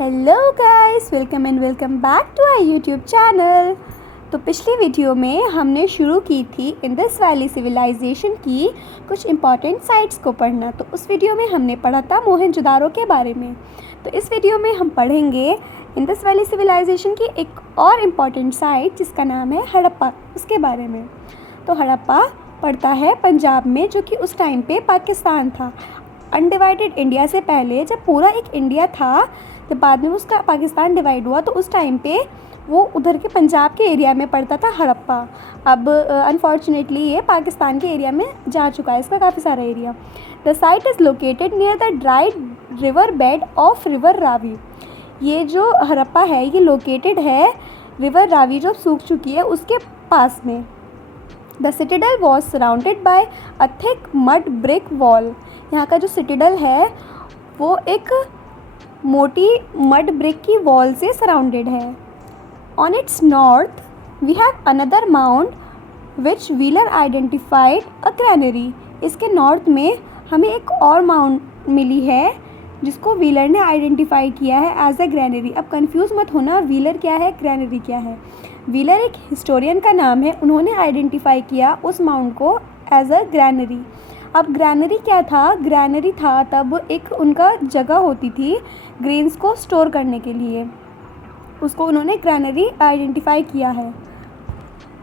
Hello guys, welcome back to our YouTube channel. तो पिछली video में हमने शुरू की थी इंडस वैली सिविलाइजेशन की कुछ इम्पॉर्टेंट साइट्स को पढ़ना। तो उस वीडियो में हमने पढ़ा था मोहनजोदारो के बारे में। तो इस वीडियो में हम पढ़ेंगे इंडस वैली सिविलाइजेशन की एक और इम्पॉर्टेंट साइट जिसका नाम है हड़प्पा, उसके बारे में। तो हड़प्पा पड़ता है पंजाब में, जो कि उस टाइम पे पाकिस्तान था। अनडिवाइडेड इंडिया से पहले जब पूरा एक इंडिया था, जब बाद में उसका पाकिस्तान डिवाइड हुआ तो उस टाइम पे वो उधर के पंजाब के एरिया में पड़ता था हड़प्पा। अब अनफॉर्चुनेटली ये पाकिस्तान के एरिया में जा चुका है, इसका काफ़ी सारा area. The site is located near the dried river bed of river Ravi. ये जो हड़प्पा है ये लोकेटेड है रिवर रावी जो सूख चुकी है उसके पास में। The citadel was surrounded by a thick mud brick wall. यहाँ का जो सिटिडल है वो एक मोटी मड ब्रिक की वॉल से सराउंडेड है। On its north we have another mound which Wheeler identified a granary. इसके नॉर्थ में हमें एक और माउंट मिली है जिसको व्हीलर ने आइडेंटिफाई किया है एज अ ग्रैनरी। अब कंफ्यूज मत होना, व्हीलर क्या है ग्रैनरी क्या है। व्हीलर एक हिस्टोरियन का नाम है, उन्होंने आइडेंटिफाई किया उस माउंट को एज अ ग्रैनरी। अब ग्रैनरी क्या था? ग्रैनरी था तब एक उनका जगह होती थी ग्रेन्स को स्टोर करने के लिए, उसको उन्होंने ग्रैनरी आइडेंटिफाई किया है।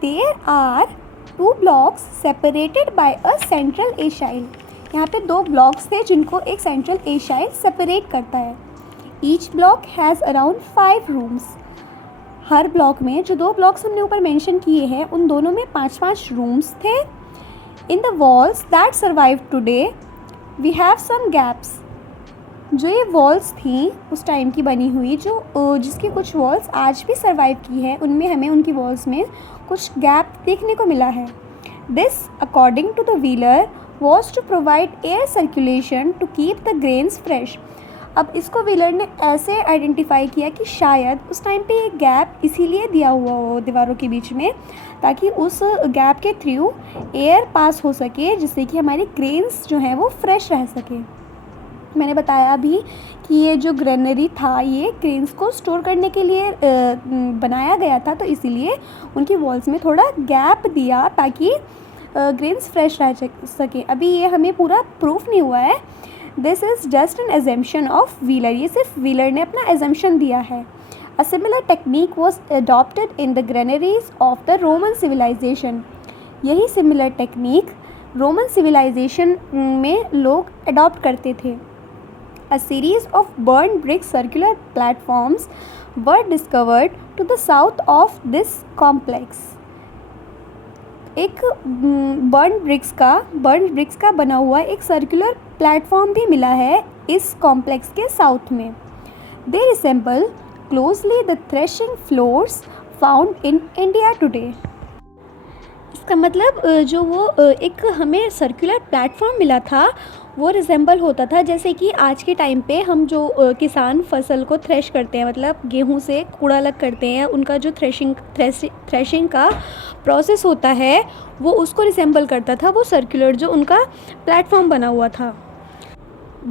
There are 2 blocks separated by a central aisle. यहाँ पे 2 ब्लॉक्स थे जिनको एक सेंट्रल एशाइल सेपरेट करता है। Each block has around 5 rooms. Her block में, जो 2 ब्लॉक्स हमने ऊपर मेंशन किए हैं उन दोनों में 5-5 रूम्स थे। In the walls that survive today, we have some gaps. जो ये वॉल्स थी उस टाइम की बनी हुई, जो जिसकी कुछ वॉल्स आज भी सर्वाइव की है, उनमें हमें उनकी वॉल्स में कुछ गैप देखने को मिला है। This, according to the wheeler, was to provide air circulation to keep the grains fresh. अब इसको व्हीलर ने ऐसे आइडेंटिफाई किया कि शायद उस टाइम पे ये गैप इसीलिए दिया हुआ हो दीवारों के बीच में, ताकि उस गैप के थ्रू एयर पास हो सके, जिससे कि हमारी ग्रेन्स जो हैं वो फ्रेश रह सके। मैंने बताया अभी कि ये जो ग्रेनरी था ये ग्रेन्स को स्टोर करने के लिए बनाया गया था, तो इसीलिए उनकी वॉल्स में थोड़ा गैप दिया ताकि ग्रेन्स फ्रेश रह सके। अभी ये हमें पूरा प्रूफ नहीं हुआ है, this is just an assumption of wheeler. ये सिर्फ व्हीलर ने अपना एजम्पशन दिया है। A similar technique was adopted in the granaries of the Roman civilization. यही सिमिलर टेक्निक रोमन सिविलाइजेशन में लोग अडॉप्ट करते थे। A series of burned brick circular platforms were discovered to the south of this complex. एक burn BRICS का बना हुआ एक सर्कुलर प्लेटफॉर्म भी मिला है इस कॉम्प्लेक्स के साउथ में। They resemble closely the threshing floors found in India today. इसका मतलब जो वो एक हमें सर्कुलर प्लेटफॉर्म मिला था वो रिजेंबल होता था जैसे कि आज के टाइम पे हम जो किसान फसल को थ्रेश करते हैं, मतलब गेहूं से कूड़ा अलग करते हैं, उनका जो थ्रेशिंग का प्रोसेस होता है वो उसको रिजेंबल करता था, वो सर्कुलर जो उनका प्लेटफॉर्म बना हुआ था।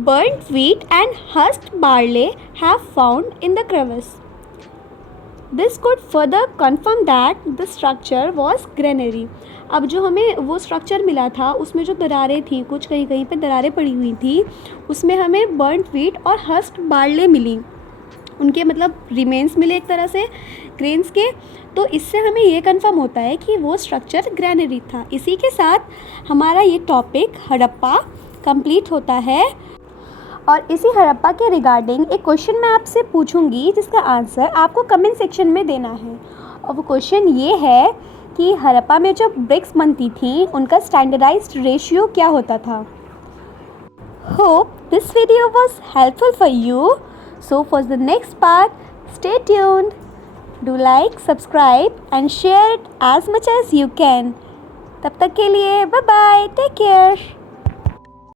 Burnt wheat and husked barley have found in the crevice. This could further confirm that the structure was granary. अब जो हमें वो स्ट्रक्चर मिला था उसमें जो दरारें थी, कुछ कहीं कहीं पे दरारें पड़ी हुई थी, उसमें हमें बर्न्ट व्हीट और हस्क्ड बार्ले मिली, उनके मतलब रिमेन्स मिले एक तरह से ग्रेन्स के। तो इससे हमें ये कंफर्म होता है कि वो स्ट्रक्चर ग्रैनरी था। इसी के साथ हमारा ये टॉपिक हड़प्पा कंप्लीट होता है। और इसी हड़प्पा के रिगार्डिंग एक क्वेश्चन मैं आपसे पूछूंगी जिसका आंसर आपको कमेंट सेक्शन में देना है। और वो क्वेश्चन ये है कि हड़प्पा में जो ब्रिक्स बनती थी उनका स्टैंडर्डाइज्ड रेशियो क्या होता था। Hope this video was helpful for you. So for the next part stay tuned, do like, subscribe and share it as much as you can. तब तक के लिए बाय बाय, टेक केयर।